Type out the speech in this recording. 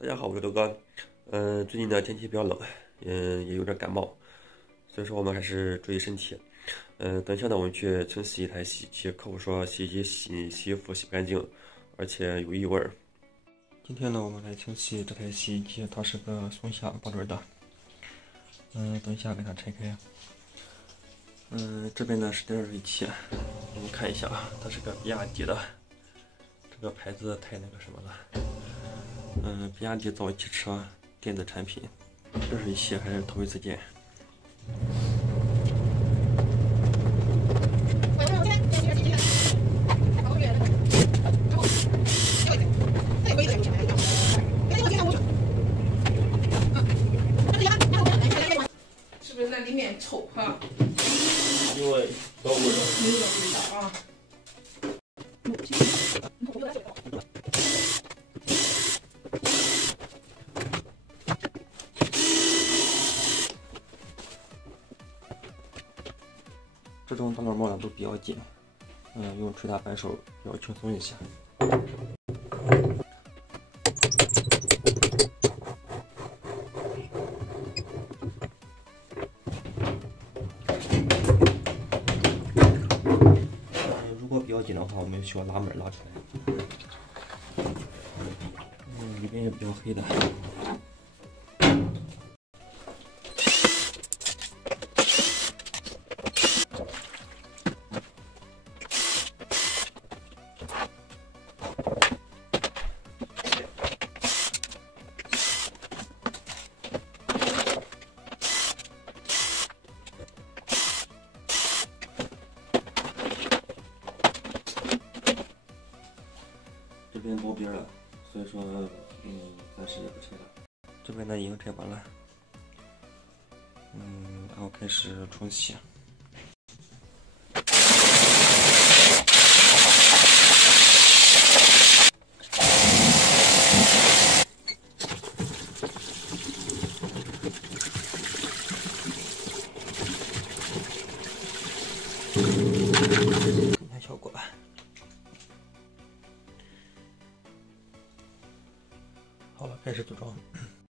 大家好，我是豆哥。最近呢天气比较冷，也有点感冒，所以说我们还是注意身体。等一下呢我们去清洗一台洗衣机，客户说洗衣机洗衣服洗不干净，而且有异味。今天呢我们来清洗这台洗衣机，它是个松下保准的。等一下给它拆开。这边呢是电热水器，你们看一下啊，它是个比亚迪的，这个牌子太那个什么了。比亚迪造汽车电子产品，热水器还是头一次见。是不是那里面臭哈？因为高温没有味道啊。这种大脑帽呢都比较紧，用捶打扳手比较轻松一些。如果比较紧的话，我们需要拉门拉出来。里边也比较黑的。这边包边了，所以说暂时也不拆了。这边呢已经拆完了，然后开始冲洗。看看效果吧。好了，开始组装。